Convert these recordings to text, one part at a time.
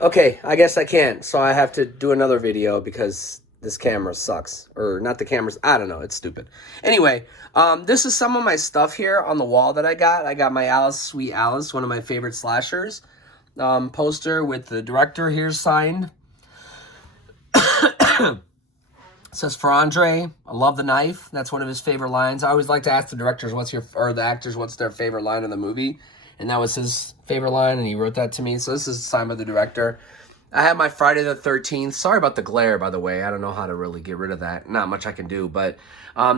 Okay, I guess I can't. So I have to do another video because this camera sucks. Or not the cameras. I don't know. It's stupid. Anyway, this is some of my stuff here on the wall that I got. I got my Alice, Sweet Alice, one of my favorite slashers, poster with the director here signed. It says for Andre, I love the knife. That's one of his favorite lines. I always like to ask the directors or the actors what's their favorite line in the movie. And that was his favorite line, and he wrote that to me. So this is signed by the director. I have my Friday the 13th. Sorry about the glare, by the way. I don't know how to really get rid of that. Not much I can do. But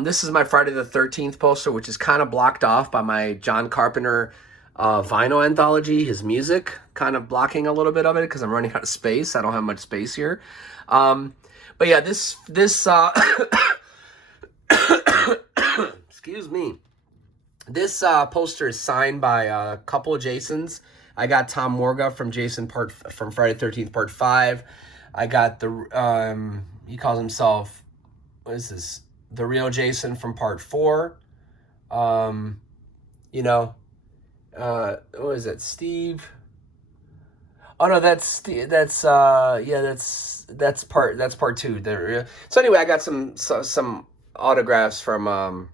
this is my Friday the 13th poster, which is kind of blocked off by my John Carpenter vinyl anthology, his music, kind of blocking a little bit of it because I'm running out of space. I don't have much space here. But yeah, this excuse me. This poster is signed by a couple of Jasons. I got Tom Morga from from Friday 13th Part 5. I got he calls himself, what is this? The real Jason from Part 4. You know, what is it? Steve. Oh no, that's part 2. So anyway, I got some autographs from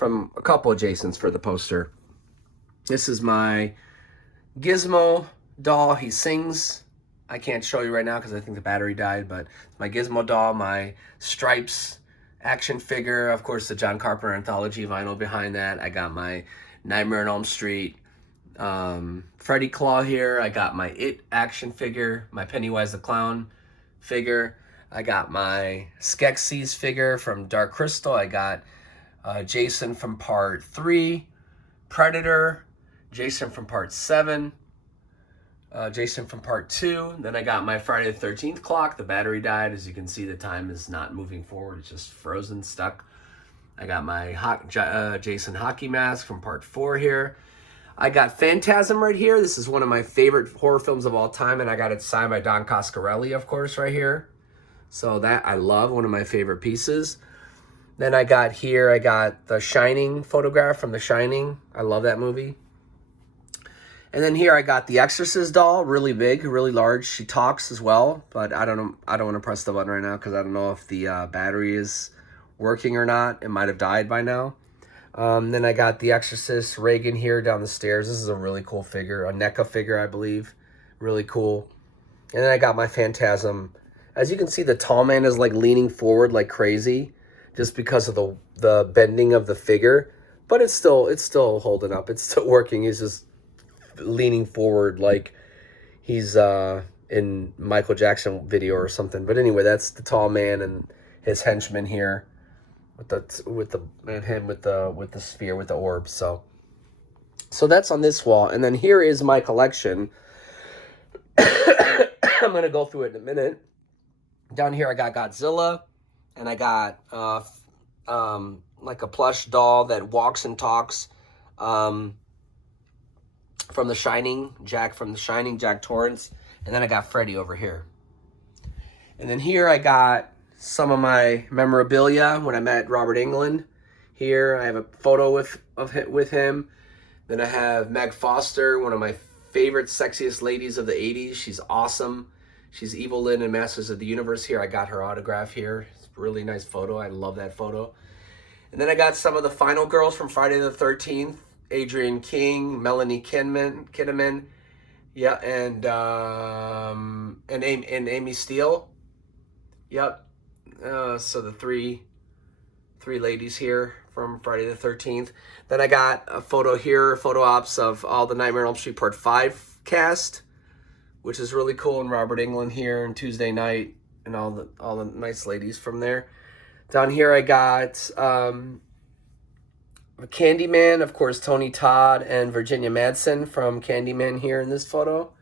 a couple of Jasons for the poster. This is my Gizmo doll. He sings. I can't show you right now because I think the battery died, but my Gizmo doll, my Stripes action figure, of course the John Carpenter anthology vinyl behind that. I got my Nightmare on Elm Street Freddy Claw here. I got my It action figure, my Pennywise the Clown figure. I got my Skeksis figure from Dark Crystal. I got Jason from Part 3, Predator, Jason from Part 7, Jason from Part 2. Then I got my Friday the 13th clock. The battery died. As you can see, the time is not moving forward. It's just frozen, stuck. I got my Jason hockey mask from Part 4 here. I got Phantasm right here. This is one of my favorite horror films of all time, and I got it signed by Don Coscarelli, of course, right here. So that I love, one of my favorite pieces. Then I got the Shining photograph from The Shining. I love that movie. And then here I got the Exorcist doll, really big, really large. She talks as well, but I don't know. I don't want to press the button right now because I don't know if the battery is working or not. It might have died by now. Then I got the Exorcist Reagan here down the stairs. This is a really cool figure, a NECA figure, I believe. Really cool. And then I got my Phantasm. As you can see, the tall man is like leaning forward like crazy, just because of the bending of the figure. But it's still holding up. It's still working. He's just leaning forward like he's in Michael Jackson video or something. But anyway, that's the tall man and his henchman here. With the sphere with the orb. So that's on this wall, and then here is my collection. I'm gonna go through it in a minute. Down here I got Godzilla, and I got like a plush doll that walks and talks, from The Shining, Jack from The Shining, Jack Torrance, and then I got Freddy over here, and then here I got some of my memorabilia when I met Robert Englund. Here I have a photo with him. Then I have Meg Foster, one of my favorite sexiest ladies of the 80s. She's awesome. She's Evil Lynn in Masters of the Universe here. I got her autograph here. It's a really nice photo. I love that photo. And then I got some of the final girls from Friday the 13th. Adrienne King, Melanie Kinnaman, yeah, and Amy Steele. Yep. So the three ladies here from Friday the 13th. Then I got a photo here, photo ops of all the Nightmare on Elm Street Part 5 cast, which is really cool, and Robert Englund here and Tuesday Night and all the nice ladies from there. Down here I got Candyman, of course, Tony Todd and Virginia Madsen from Candyman here in this photo.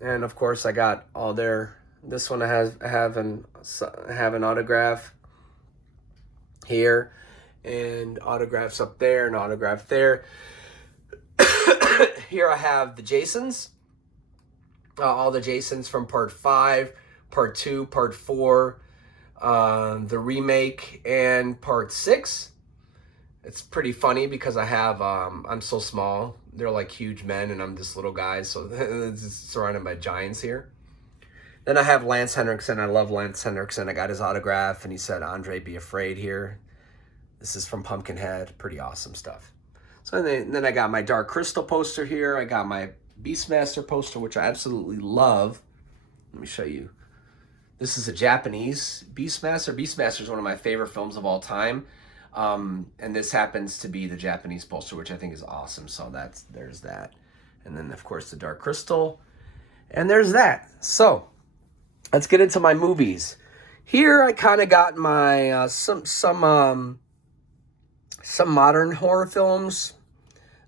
And of course I got all their, this one I have an autograph here, and autographs up there, and autograph there. Here I have the Jasons, all the Jasons from Part 5, Part 2, Part 4, the remake, and Part 6. It's pretty funny because I have I'm so small. They're like huge men, and I'm this little guy, so it's surrounded by giants here. Then I have Lance Henriksen. I love Lance Henriksen. I got his autograph, and he said, "Andre, be afraid" here. This is from Pumpkinhead. Pretty awesome stuff. So then I got my Dark Crystal poster here. I got my Beastmaster poster, which I absolutely love. Let me show you. This is a Japanese Beastmaster. Beastmaster is one of my favorite films of all time. And this happens to be the Japanese poster, which I think is awesome. So there's that. And then, of course, the Dark Crystal. And there's that. So let's get into my movies. Here I kind of got my some modern horror films,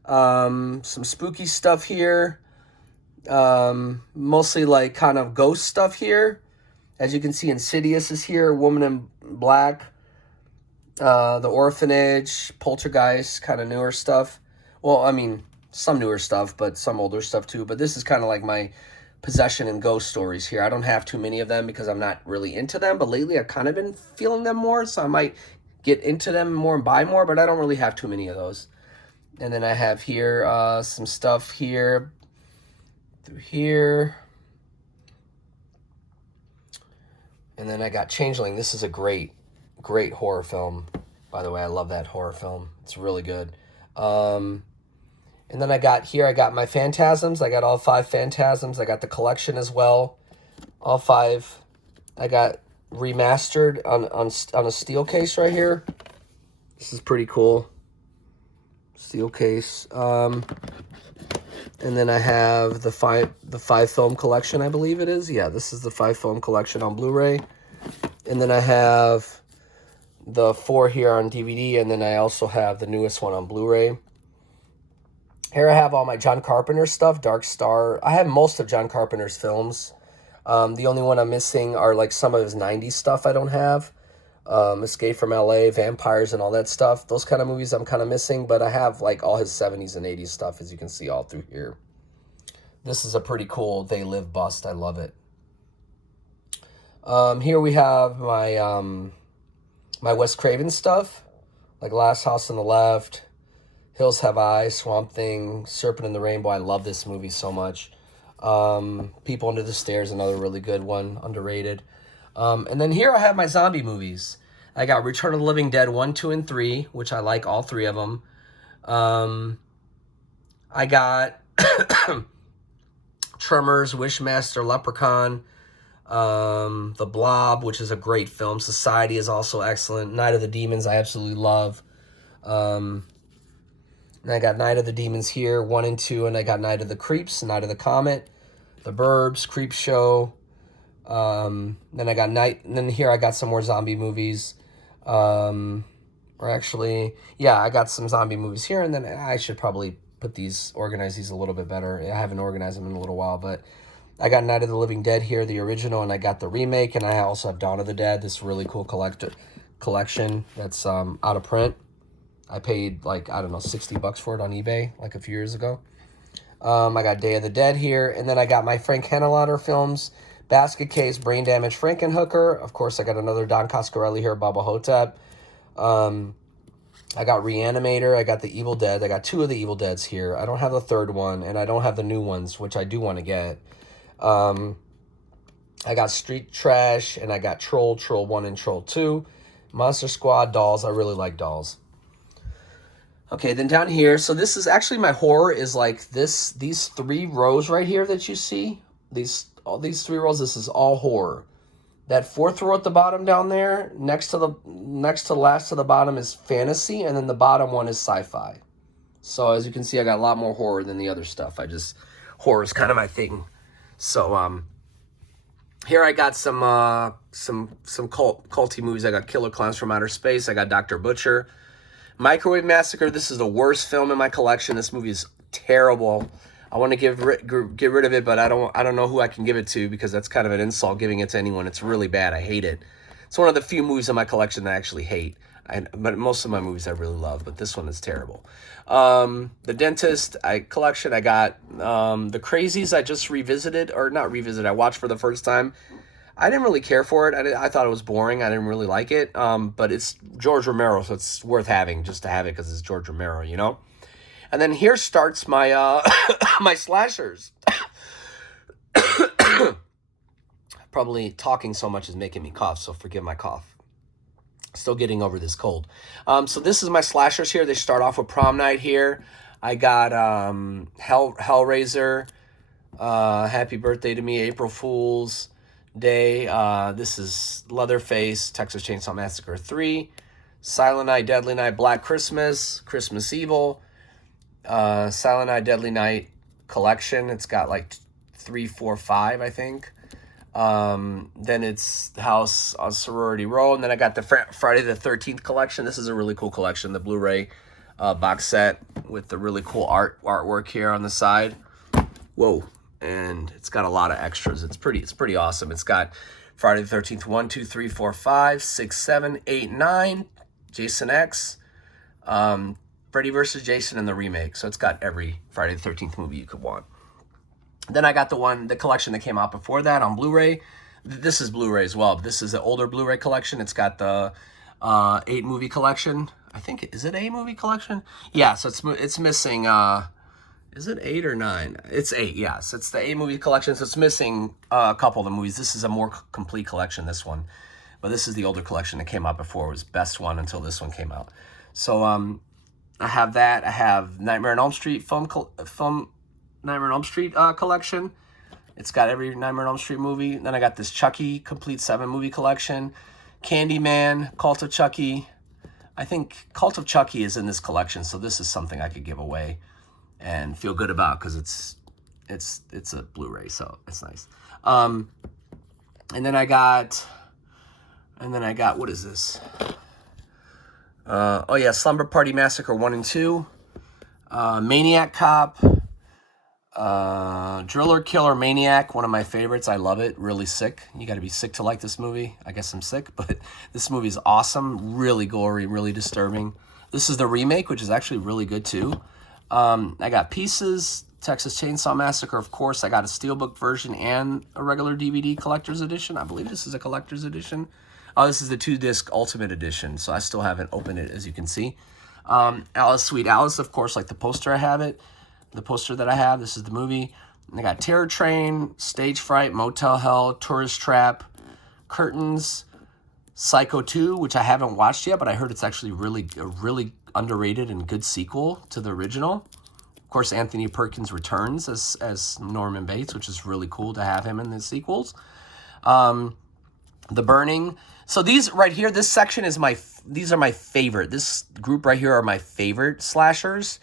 some spooky stuff here, mostly like kind of ghost stuff here. As you can see, Insidious is here, Woman in Black, The Orphanage, Poltergeist, kind of newer stuff. Well, I mean, some newer stuff, but some older stuff too. But this is kind of like my possession and ghost stories here. I don't have too many of them because I'm not really into them, but lately I've kind of been feeling them more, so I might get into them more and buy more, but I don't really have too many of those. And then I have here some stuff here, through here. And then I got Changeling. This is a great horror film. By the way, I love that horror film. It's really good. And then I got my Phantasms. I got all 5 Phantasms. I got the collection as well. All 5. I got remastered on a steel case right here. This is pretty cool. Steel case. And then I have the five film collection, I believe it is. Yeah, this is the 5 film collection on Blu-ray. And then I have the 4 here on DVD, and then I also have the newest one on Blu-ray. Here I have all my John Carpenter stuff, Dark Star. I have most of John Carpenter's films. The only one I'm missing are like some of his 90s stuff I don't have. Escape from LA, Vampires, and all that stuff. Those kind of movies I'm kind of missing, but I have like all his 70s and 80s stuff, as you can see all through here. This is a pretty cool They Live bust. I love it. Here we have my my Wes Craven stuff, like Last House on the Left, Hills Have Eyes, Swamp Thing, Serpent in the Rainbow. I love this movie so much. People Under the Stairs, another really good one, underrated. And then here I have my zombie movies. I got Return of the Living Dead 1, 2, and 3, which I like all 3 of them. I got Tremors, Wishmaster, Leprechaun, The Blob, which is a great film. Society is also excellent. Night of the Demons, I absolutely love. And I got Night of the Demons here, 1 and 2, and I got Night of the Creeps, Night of the Comet, The Burbs, Creep Show. Then I got then here I got some more zombie movies. I got some zombie movies here, and then I should probably organize these a little bit better. I haven't organized them in a little while, but I got Night of the Living Dead here, the original, and I got the remake, and I also have Dawn of the Dead, this really cool collection that's out of print. I paid like, I don't know, $60 for it on eBay like a few years ago. I got Day of the Dead here, and then I got my Frank Henenlotter films, Basket Case, Brain Damage, Frankenhooker. Of course, I got another Don Coscarelli here, Baba Hotep. I got Reanimator. I got The Evil Dead. I got 2 of the Evil Deads here. I don't have the 3rd one, and I don't have the new ones, which I do want to get. I got Street Trash, and I got Troll 1 and Troll 2. Monster Squad, Dolls. I really like Dolls. Okay, then down here, so this is actually my horror is like these 3 rows right here that you see. All these 3 rows, this is all horror. That 4th row at the bottom down there, next to last to the bottom is fantasy, and then the bottom one is sci-fi. So as you can see, I got a lot more horror than the other stuff. Horror is kind of my thing. So here I got some culty movies. I got Killer Clowns from Outer Space. I got Dr. Butcher. Microwave Massacre. This is the worst film in my collection. This movie is terrible. I want to get rid of it, but I don't know who I can give it to because that's kind of an insult giving it to anyone. It's really bad. I hate it. It's one of the few movies in my collection that I actually hate. But most of my movies I really love, but this one is terrible. The Dentist collection. I got The Crazies. I just revisited, or not revisited. I watched for the first time. I didn't really care for it. I thought it was boring. I didn't really like it. But it's George Romero, so it's worth having just to have it because it's George Romero, you know? And then here starts my my slashers. Probably talking so much is making me cough, so forgive my cough. Still getting over this cold. So this is my slashers here. They start off with Prom Night here. I got Hellraiser, Happy Birthday to Me, April Fool's Day. This is Leatherface, Texas Chainsaw Massacre 3, Silent Night, Deadly Night, Black Christmas, Christmas Evil, Silent Night, Deadly Night collection. It's got like 3, 4, 5, I think. Then it's House on Sorority Row, and then I got the Friday the 13th collection. This is a really cool collection, the Blu-ray box set with the really cool artwork here on the side. Whoa. And it's got a lot of extras. It's pretty awesome. It's got Friday the 13th, 1, 2, 3, 4, 5, 6, 7, 8, 9, Jason X, Freddy vs. Jason, and the remake. So it's got every Friday the 13th movie you could want. Then I got the collection that came out before that on Blu-ray. This is Blu-ray as well, but this is the older Blu-ray collection. It's got the 8 movie collection. I think, is it 8 movie collection? Yeah, so it's missing, is it 8 or 9? It's 8, yes. It's the 8 movie collection, so it's missing a couple of the movies. This is a more complete collection, this one. But this is the older collection that came out before. It was best one until this one came out. So I have that. I have Nightmare on Elm Street Nightmare on Elm Street collection. It's got every Nightmare on Elm Street movie. Then I got this Chucky complete 7 movie collection. Candyman, Cult of Chucky. I think Cult of Chucky is in this collection, so this is something I could give away and feel good about because it's a Blu-ray, so it's nice. And then I got what is this? Oh yeah, Slumber Party Massacre 1 and 2, Maniac Cop, Driller Killer Maniac, one of my favorites. I love it. Really sick. You got to be sick to like this movie. I guess I'm sick, but this movie is awesome. Really gory, really disturbing. This is the remake, which is actually really good too. I got Pieces, Texas Chainsaw Massacre, of course. I got a steelbook version and a regular DVD collector's edition. I believe this is a collector's edition. Oh, this is the 2-disc Ultimate Edition, so I still haven't opened it, as you can see. Alice, Sweet Alice, of course, like the poster I have it. The poster that I have, this is the movie. And I got Terror Train, Stage Fright, Motel Hell, Tourist Trap, Curtains, Psycho 2, which I haven't watched yet, but I heard it's actually a really underrated and good sequel to the original. Of course, Anthony Perkins returns as Norman Bates, which is really cool to have him in the sequels. The Burning. So these right here, this section is these are my favorite. This group right here are my favorite slashers.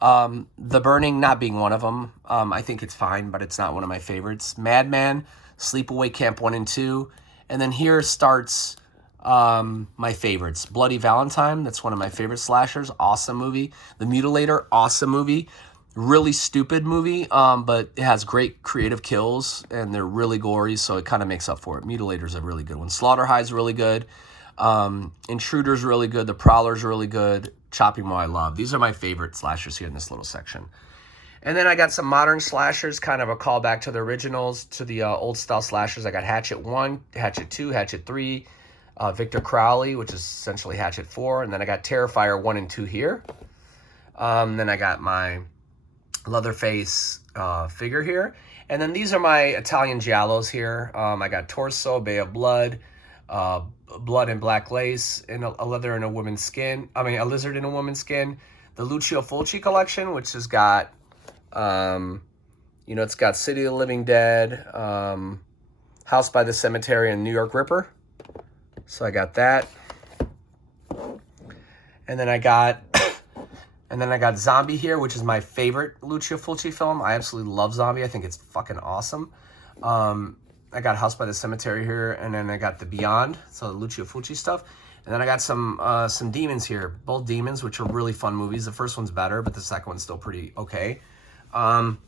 The Burning not being one of them. I think it's fine, but it's not one of my favorites. Madman, Sleepaway Camp 1 and 2. And then here starts my favorites. Bloody Valentine, that's one of my favorite slashers. Awesome movie. The Mutilator, awesome movie. Really stupid movie, but it has great creative kills, and they're really gory, so it kind of makes up for it. Mutilator's a really good one. Slaughterhide's really good. Intruder's really good. The Prowler's really good. Chopping Mall I love. These are my favorite slashers here in this little section. And then I got some modern slashers, kind of a callback to the originals, to the old style slashers. I got Hatchet 1, Hatchet 2, Hatchet 3, Victor Crowley, which is essentially Hatchet 4. And then I got Terrifier 1 and 2 here. Then I got my Leatherface figure here. And then these are my Italian giallos here. I got Torso, Bay of Blood, Blood and Black Lace, and a lizard in a woman's skin. The Lucio Fulci collection, which has got, it's got City of the Living Dead, House by the Cemetery, and New York Ripper. So I got that. And then I got Zombie here, which is my favorite Lucio Fulci film. I absolutely love Zombie. I think it's fucking awesome. I got House by the Cemetery here, and then I got The Beyond, so the Lucio Fulci stuff. And then I got some Demons here, both Demons, which are really fun movies. The first one's better, but the second one's still pretty okay.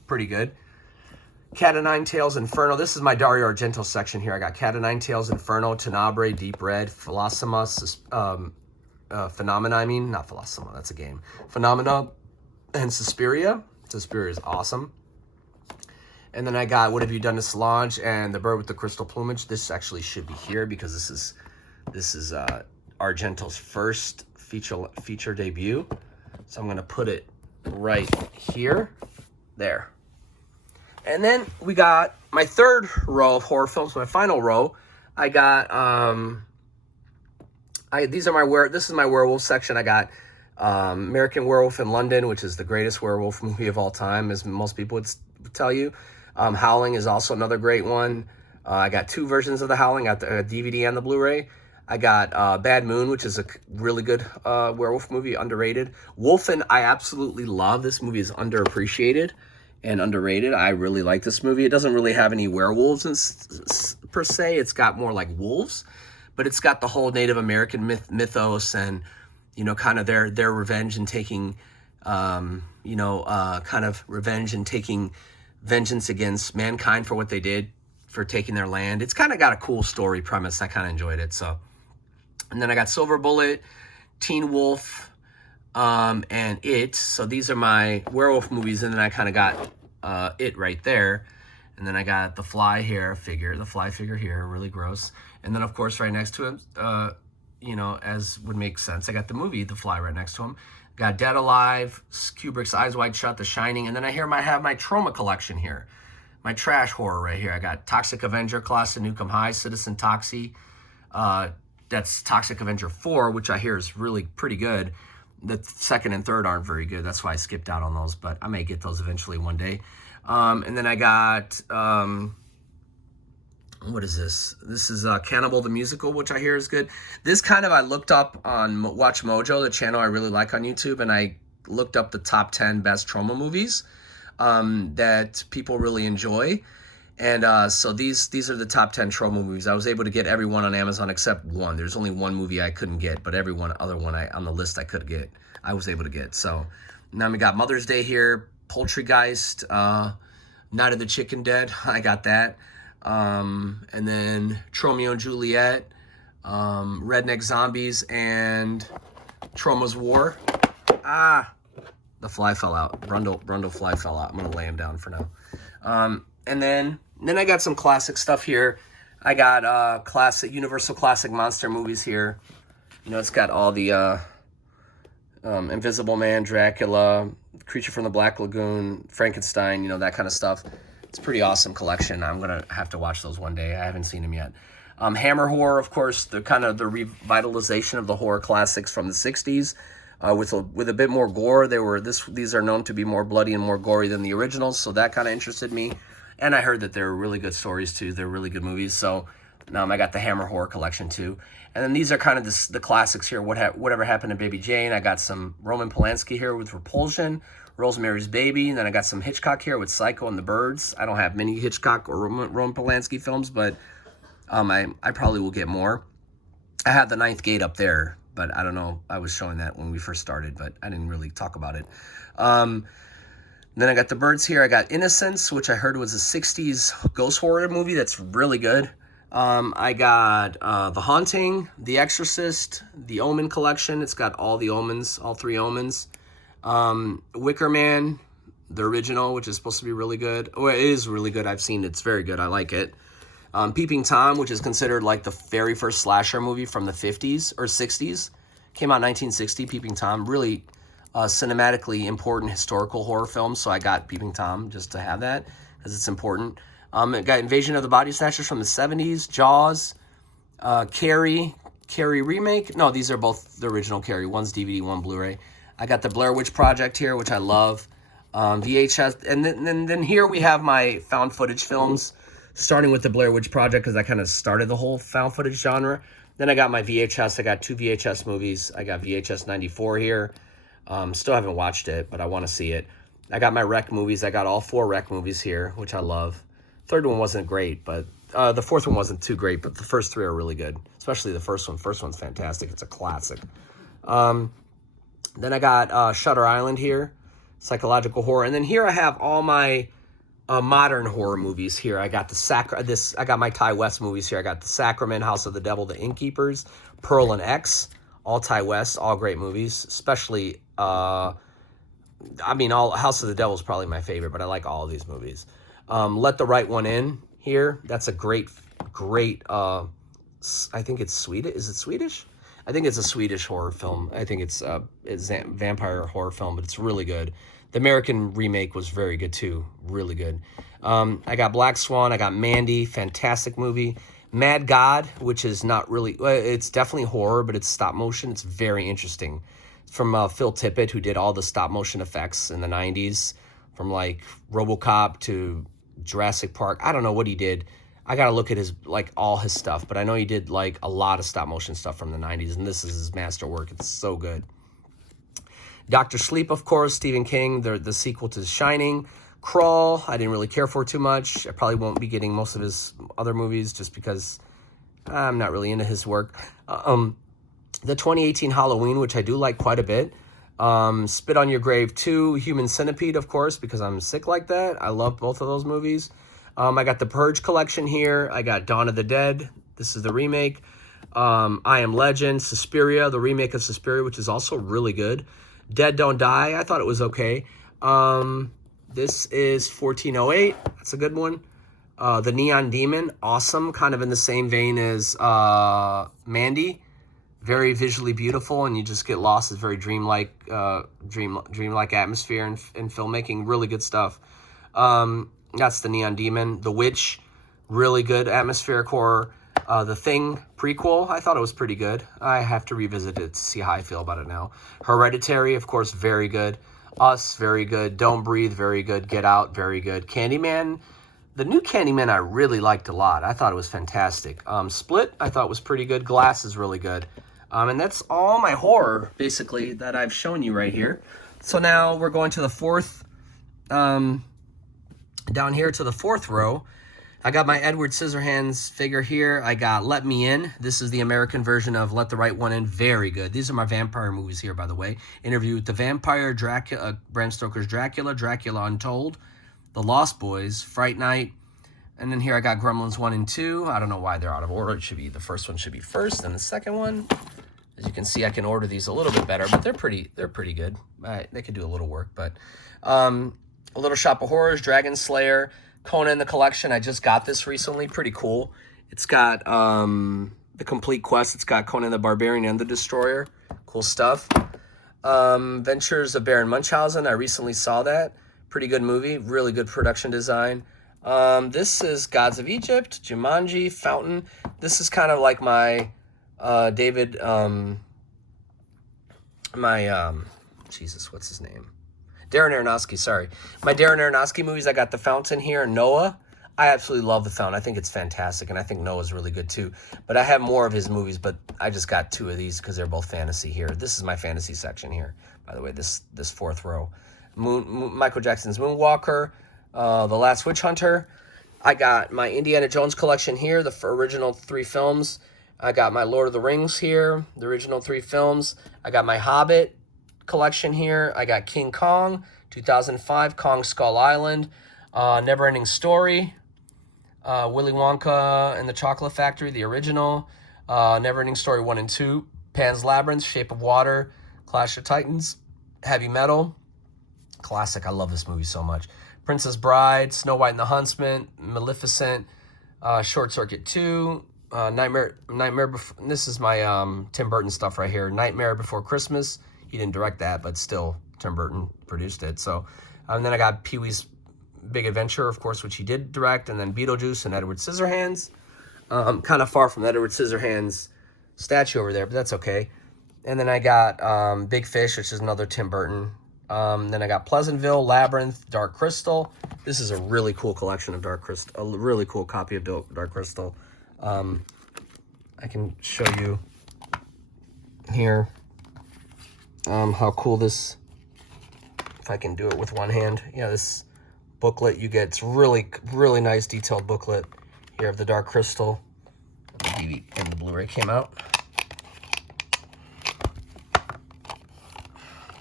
Pretty good. Cat o' Nine Tails, Inferno. This is my Dario Argento section here. I got Cat o' Nine Tails, Inferno, Tenebrae, Deep Red, Phenomena, not Philosoma, that's a game. Phenomena and Suspiria. Suspiria is awesome. And then I got What Have You Done to Solange and The Bird with the Crystal Plumage. This actually should be here because this is Argento's first feature debut. So I'm gonna put it right here, there. And then we got my third row of horror films, my final row. I got this is my werewolf section. I got American Werewolf in London, which is the greatest werewolf movie of all time, as most people would tell you. Howling is also another great one. I got two versions of The Howling, I got the DVD and the Blu-ray. I got Bad Moon, which is a really good werewolf movie, underrated. Wolfen, I absolutely love. This movie is underappreciated and underrated. I really like this movie. It doesn't really have any werewolves per se. It's got more like wolves, but it's got the whole Native American mythos and, you know, kind of their revenge and taking, kind of revenge and taking vengeance against mankind for what they did, for taking their land. It's kind of got a cool story premise. I kind of enjoyed it. So, and then I got Silver Bullet, Teen Wolf, and It. So these are my werewolf movies. And then I kind of got It right there. And then I got the Fly figure here, really gross. And then, of course, right next to him, you know, as would make sense, I got the movie The Fly right next to him. Got Dead Alive, Kubrick's Eyes Wide Shut, The Shining. And then I have my trauma collection here. My trash horror right here. I got Toxic Avenger, Class of Nukem High, Citizen Toxie. That's Toxic Avenger 4, which I hear is really pretty good. The second and third aren't very good. That's why I skipped out on those, but I may get those eventually one day. And then I got, what is this? This is Cannibal the Musical, which I hear is good. This kind of I looked up on Watch Mojo, the channel I really like on YouTube, and I looked up the top 10 best trauma movies that people really enjoy. And so these are the top 10 trauma movies. I was able to get every one on Amazon except one. There's only one movie I couldn't get, but every other one on the list I could get, I was able to get. So now we got Mother's Day here, Poultrygeist, Night of the Chicken Dead, I got that. And then Tromeo and Juliet, Redneck Zombies, and Troma's War. The fly fell out. Brundle fly fell out. I'm going to lay him down for now. And then I got some classic stuff here. I got Universal Classic Monster movies here. You know, it's got all the Invisible Man, Dracula, Creature from the Black Lagoon, Frankenstein, you know, that kind of stuff. It's a pretty awesome collection. I'm going to have to watch those one day. I haven't seen them yet. Hammer Horror, of course, the kind of the revitalization of the horror classics from the 60s. With a bit more gore. These are known to be more bloody and more gory than the originals, so that kind of interested me. And I heard that they're really good stories too. They're really good movies. So I got the Hammer Horror collection too. And then these are kind of the classics here. Whatever Happened to Baby Jane. I got some Roman Polanski here with Repulsion, Rosemary's Baby. And then I got some Hitchcock here with Psycho and the Birds. I don't have many Hitchcock or Roman Polanski films, but I probably will get more. I have The Ninth Gate up there, but I don't know. I was showing that when we first started, but I didn't really talk about it. Then I got The Birds here. I got Innocence, which I heard was a 60s ghost horror movie that's really good. I got The Haunting, The Exorcist, The Omen collection. It's got all the Omens, all three Omens. Wicker Man, the original, which is supposed to be really good. Oh, it is really good. I've seen it. It's very good. I like it. Peeping Tom, which is considered like the very first slasher movie from the 50s or 60s. Came out in 1960, Peeping Tom. Really cinematically important historical horror film, so I got Peeping Tom just to have that, because it's important. I got Invasion of the Body Snatchers from the 70s, Jaws, Carrie remake. No, these are both the original Carrie. One's DVD, one Blu-ray. I got the Blair Witch Project here, which I love. VHS, and then here we have my found footage films, starting with the Blair Witch Project, because I kind of started the whole found footage genre. Then I got my VHS. I got two VHS movies. I got VHS 94 here. Still haven't watched it, but I want to see it. I got my rec movies. I got all 4 rec movies here, which I love. Third one wasn't great, but the fourth one wasn't too great, but the first 3 are really good, especially the first one. First one's fantastic. It's a classic. Then I got Shutter Island here, psychological horror. And then here I have all my modern horror movies here. I got I got my Ty West movies here. I got The Sacrament, House of the Devil, The Innkeepers, Pearl and X, all Ty West, all great movies, especially all House of the Devil is probably my favorite, but I like all of these movies. Let the Right One In here. That's a great, I think it's Swedish. Is it Swedish? I think it's a Swedish horror film. I think it's a vampire horror film, but it's really good. The American remake was very good too. Really good. I got Black Swan. I got Mandy. Fantastic movie. Mad God, which is not really, it's definitely horror, but it's stop motion. It's very interesting. It's from Phil Tippett, who did all the stop motion effects in the 90s, from like RoboCop to Jurassic Park. I don't know what he did. I gotta look at his, like, all his stuff, but I know he did like a lot of stop motion stuff from the 90s, and this is his masterwork. It's so good. Dr. Sleep, of course, Stephen King, the sequel to The Shining. Crawl, I didn't really care for too much. I probably won't be getting most of his other movies just because I'm not really into his work. The 2018 Halloween, which I do like quite a bit. Spit on Your Grave 2, Human Centipede, of course, because I'm sick like that. I love both of those movies. I got the Purge collection here. I got Dawn of the Dead. This is the remake. I Am Legend, Suspiria, the remake of Suspiria, which is also really good. Dead Don't Die, I thought it was okay. This is 1408. That's a good one. The Neon Demon, awesome. Kind of in the same vein as Mandy. Very visually beautiful, and you just get lost. It's very dreamlike atmosphere and filmmaking. Really good stuff. That's the Neon Demon. The Witch, really good atmospheric horror. The Thing prequel, I thought it was pretty good. I have to revisit it to see how I feel about it now. Hereditary, of course, very good. Us, very good. Don't Breathe, very good. Get Out, very good. Candyman, the new Candyman I really liked a lot. I thought it was fantastic. Split, I thought was pretty good. Glass is really good. And that's all my horror, basically, that I've shown you right here. So now we're going to the fourth, down here to the fourth row. I got my Edward Scissorhands figure here. I got Let Me In. This is the American version of Let the Right One In. Very good. These are my vampire movies here, by the way. Interview with the Vampire, Dracula, Bram Stoker's Dracula, Dracula Untold, The Lost Boys, Fright Night. And then here I got Gremlins 1 and 2. I don't know why they're out of order. It should be, the first one should be first, and the second one. As you can see, I can order these a little bit better, but they're pretty good. They could do a little work, but A Little Shop of Horrors, Dragon Slayer, Conan the Collection. I just got this recently. Pretty cool. It's got the complete quest. It's got Conan the Barbarian and the Destroyer. Cool stuff. Ventures of Baron Munchausen. I recently saw that. Pretty good movie. Really good production design. This is Gods of Egypt, Jumanji, Fountain. This is kind of like my David, Jesus, what's his name? Darren Aronofsky, sorry. My Darren Aronofsky movies, I got The Fountain here, Noah. I absolutely love The Fountain. I think it's fantastic, and I think Noah's really good too. But I have more of his movies, but I just got two of these because they're both fantasy here. This is my fantasy section here, by the way, this fourth row. Michael Jackson's Moonwalker, The Last Witch Hunter. I got my Indiana Jones collection here, the original 3 films. I got my Lord of the Rings here, the original 3 films. I got my Hobbit collection here. I got King Kong, 2005, Kong Skull Island, Neverending Story, Willy Wonka and the Chocolate Factory, the original, Neverending Story 1 and 2, Pan's Labyrinth, Shape of Water, Clash of Titans, Heavy Metal, classic. I love this movie so much. Princess Bride, Snow White and the Huntsman, Maleficent, Short Circuit 2, Nightmare Before. This is my Tim Burton stuff right here. Nightmare Before Christmas. He didn't direct that, but still, Tim Burton produced it. So, and then I got Pee-wee's Big Adventure, of course, which he did direct, and then Beetlejuice and Edward Scissorhands. Kind of far from the Edward Scissorhands statue over there, but that's okay. And then I got Big Fish, which is another Tim Burton. Then I got Pleasantville, Labyrinth, Dark Crystal. This is a really cool collection of Dark Crystal, a really cool copy of Dark Crystal. I can show you here how cool this, if I can do it with one hand. Yeah, this booklet you get, it's really, really nice detailed booklet here of the Dark Crystal. The DVD and the Blu-ray came out.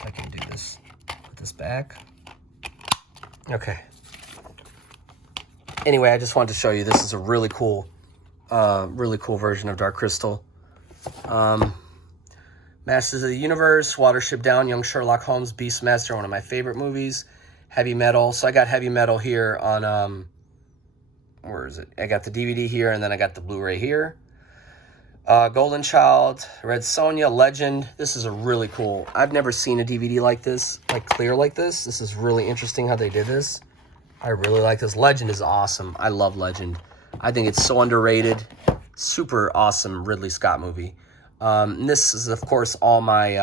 I can do this. Put this back. Okay. Anyway, I just wanted to show you, this is a really cool version of Dark Crystal. Masters of the Universe, Watership Down, Young Sherlock Holmes, Beastmaster, one of my favorite movies. Heavy Metal. So I got Heavy Metal here on where is it? I got the DVD here, and then I got the Blu-ray here. Golden Child, Red Sonja, Legend. This is a really cool. I've never seen a DVD like this, like clear like this. This is really interesting how they did this. I really like this. Legend is awesome. I love Legend. I think it's so underrated. Super awesome Ridley Scott movie. And this is, of course, all my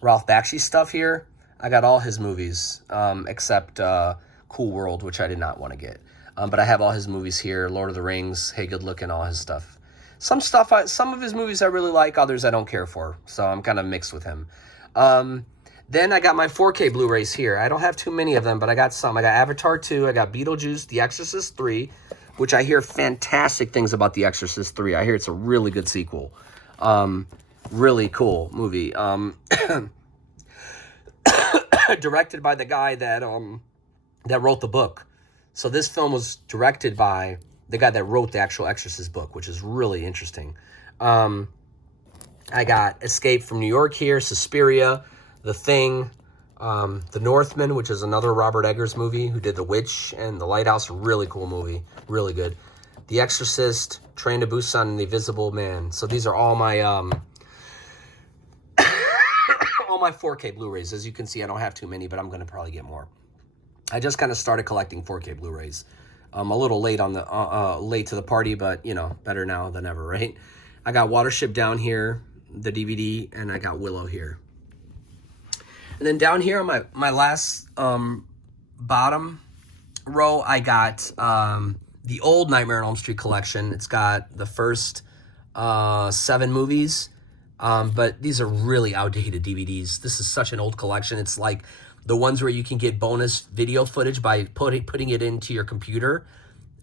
Ralph Bakshi stuff here. I got all his movies except Cool World, which I did not want to get. But I have all his movies here. Lord of the Rings, Hey Good Looking, all his stuff. Some of his movies I really like, others I don't care for. So I'm kind of mixed with him. Then I got my 4K Blu-rays here. I don't have too many of them, but I got some. I got Avatar 2, I got Beetlejuice, The Exorcist 3, which I hear fantastic things about The Exorcist 3. I hear it's a really good sequel. Really cool movie. Directed by the guy that wrote the book. So this film was directed by the guy that wrote the actual Exorcist book, which is really interesting. I got Escape from New York here, Suspiria, The Thing, The Northman, which is another Robert Eggers movie, who did The Witch and The Lighthouse. Really cool movie. Really good. The Exorcist, Train to Busan, and The Invisible Man. So these are all my all my 4K Blu-rays. As you can see, I don't have too many, but I'm going to probably get more. I just kind of started collecting 4K Blu-rays. I'm a little late on the late to the party, but you know, better now than ever, right? I got Watership Down here, the DVD, and I got Willow here. And then down here on my last bottom row, I got the old Nightmare on Elm Street collection. It's got the first 7 movies, but these are really outdated DVDs. This is such an old collection. It's like the ones where you can get bonus video footage by putting it into your computer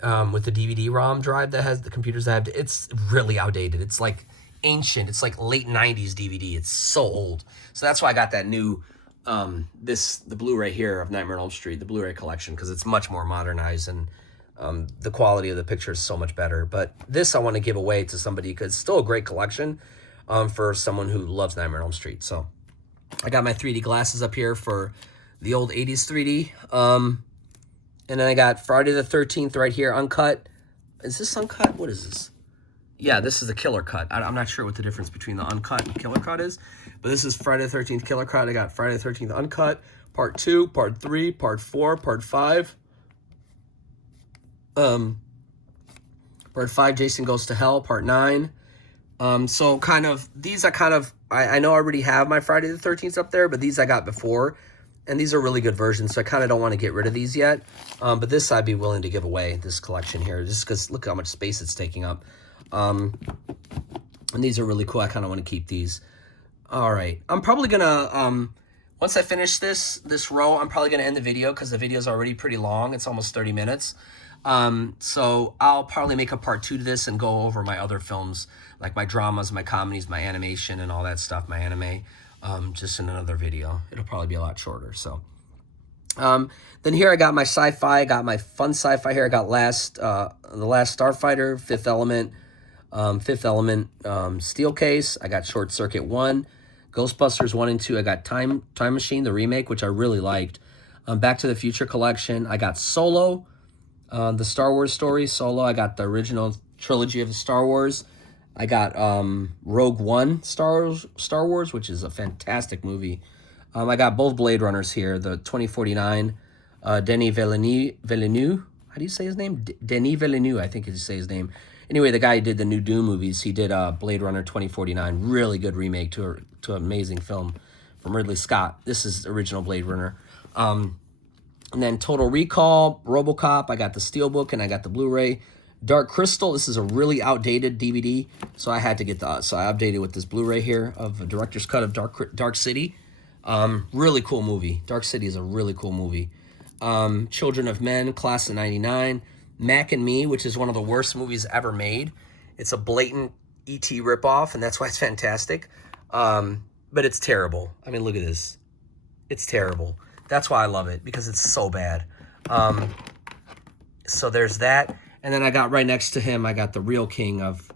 with the DVD-ROM drive that has the computers that have. It's really outdated. It's like ancient. It's like late 90s DVD. It's so old. So that's why I got that new, the Blu-ray here of Nightmare on Elm Street, the Blu-ray collection, because it's much more modernized and the quality of the picture is so much better. But this I want to give away to somebody because it's still a great collection for someone who loves Nightmare on Elm Street. So I got my 3D glasses up here for the old 80s 3D. And then I got Friday the 13th right here, uncut. Is this uncut? What is this? Yeah, this is the killer cut. I'm not sure what the difference between the uncut and killer cut is, but this is Friday the 13th killer cut. I got Friday the 13th uncut, part 2, part 3, part 4, part 5. Part 5, Jason Goes to Hell, part 9. So kind of, these are kind of, I know I already have my Friday the 13th up there, but these I got before, and these are really good versions, so I kind of don't want to get rid of these yet. But this I'd be willing to give away, this collection here, just because look how much space it's taking up. And these are really cool. I kind of want to keep these. All right. I'm probably going to, once I finish this row, I'm probably going to end the video because the video is already pretty long. It's almost 30 minutes. So I'll probably make a part 2 to this and go over my other films, like my dramas, my comedies, my animation, and all that stuff, my anime, just in another video. It'll probably be a lot shorter. So, then here I got my sci-fi, I got my fun sci-fi here. I got The Last Starfighter, Fifth Element, Steel Case. I got Short Circuit 1, Ghostbusters 1 and 2. I got Time Machine, the remake, which I really liked. Back to the Future collection. I got Solo, the Star Wars story, Solo. I got the original trilogy of the Star Wars. I got Rogue One Star Wars, which is a fantastic movie. I got both Blade Runners here, the 2049, Denis Villeneuve. How do you say his name? Denis Villeneuve, I think you say his name. Anyway, the guy who did the new Doom movies, he did Blade Runner 2049. Really good remake to an amazing film from Ridley Scott. This is the original Blade Runner. And then Total Recall, RoboCop. I got the Steelbook and I got the Blu-ray. Dark Crystal. This is a really outdated DVD, so I had to get so I updated with this Blu-ray here of a director's cut of Dark City. Really cool movie. Dark City is a really cool movie. Children of Men, Class of 99. Mac and Me, which is one of the worst movies ever made. It's a blatant E.T. ripoff, and that's why it's fantastic. But it's terrible. I mean, look at this. It's terrible. That's why I love it, because it's so bad. So there's that. And then I got right next to him, I got the real king of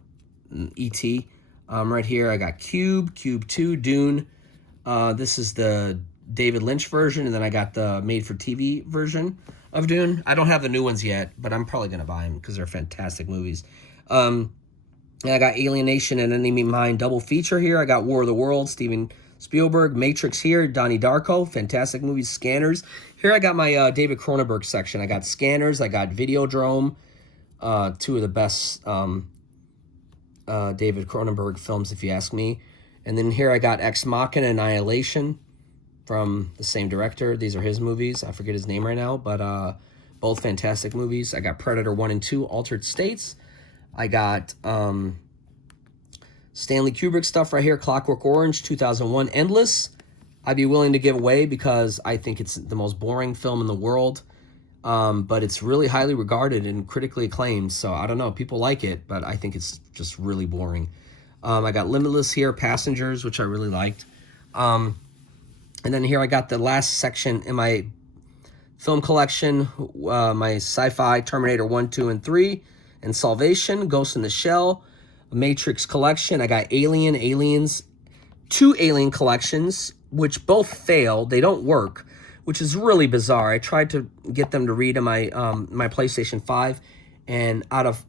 E.T. Right here, I got Cube 2, Dune. This is the David Lynch version, and then I got the made-for-TV version. of Dune. I don't have the new ones yet, but I'm probably gonna buy them because they're fantastic movies. And I got Alienation and Enemy Mine double feature here. I got War of the Worlds, Steven Spielberg, Matrix here, Donnie Darko, fantastic movies, Scanners. Here I got my David Cronenberg section. I got Scanners, I got Videodrome, two of the best David Cronenberg films, if you ask me. And then here I got Ex Machina, Annihilation from the same director. These are his movies. I forget his name right now, but both fantastic movies. I got Predator 1 and 2, Altered States. I got Stanley Kubrick stuff right here, Clockwork Orange, 2001, Endless. I'd be willing to give away because I think it's the most boring film in the world. But it's really highly regarded and critically acclaimed. So I don't know, people like it, but I think it's just really boring. I got Limitless here, Passengers, which I really liked. And then here I got the last section in my film collection, my sci-fi Terminator 1, 2, and 3, and Salvation, Ghost in the Shell, Matrix collection. I got Aliens, 2 Alien collections, which both fail. They don't work, which is really bizarre. I tried to get them to read on my my PlayStation 5, and out of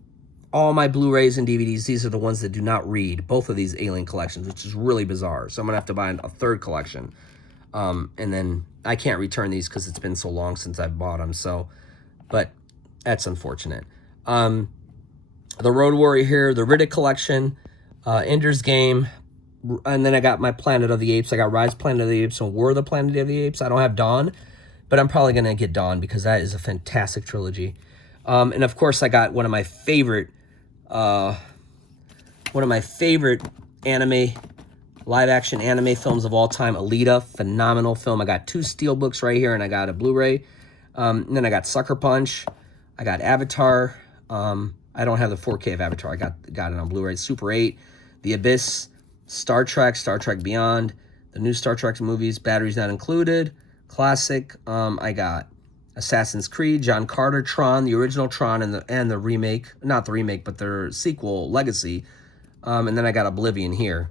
all my Blu-rays and DVDs, these are the ones that do not read, both of these Alien collections, which is really bizarre. So I'm going to have to buy a third collection. And then I can't return these because it's been so long since I've bought them. So, but that's unfortunate. The Road Warrior here, the Riddick collection, Ender's Game, and then I got my Planet of the Apes. I got Rise Planet of the Apes and War of the Planet of the Apes. I don't have Dawn, but I'm probably going to get Dawn because that is a fantastic trilogy. And of course, I got one of my favorite live-action anime films of all time, Alita, phenomenal film. I got 2 steelbooks right here, and I got a Blu-ray. And then I got Sucker Punch. I got Avatar. I don't have the 4K of Avatar. I got it on Blu-ray. Super 8, The Abyss, Star Trek Beyond, the new Star Trek movies, Batteries Not Included, classic. I got Assassin's Creed, John Carter, Tron, the original Tron, and the remake, not the remake, but their sequel, Legacy. And then I got Oblivion here.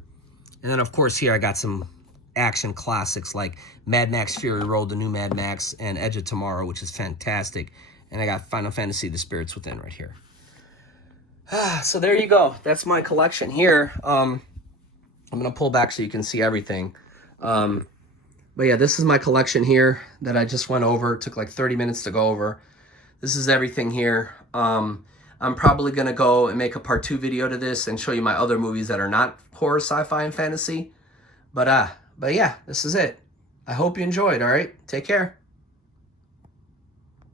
And then, of course, here I got some action classics like Mad Max Fury Road, the new Mad Max, and Edge of Tomorrow, which is fantastic. And I got Final Fantasy, The Spirits Within right here. So there you go. That's my collection here. I'm going to pull back so you can see everything. But yeah, this is my collection here that I just went over. It took like 30 minutes to go over. This is everything here. I'm probably going to go and make a part 2 video to this and show you my other movies that are not horror, sci-fi, and fantasy. But yeah, this is it. I hope you enjoyed, all right? Take care.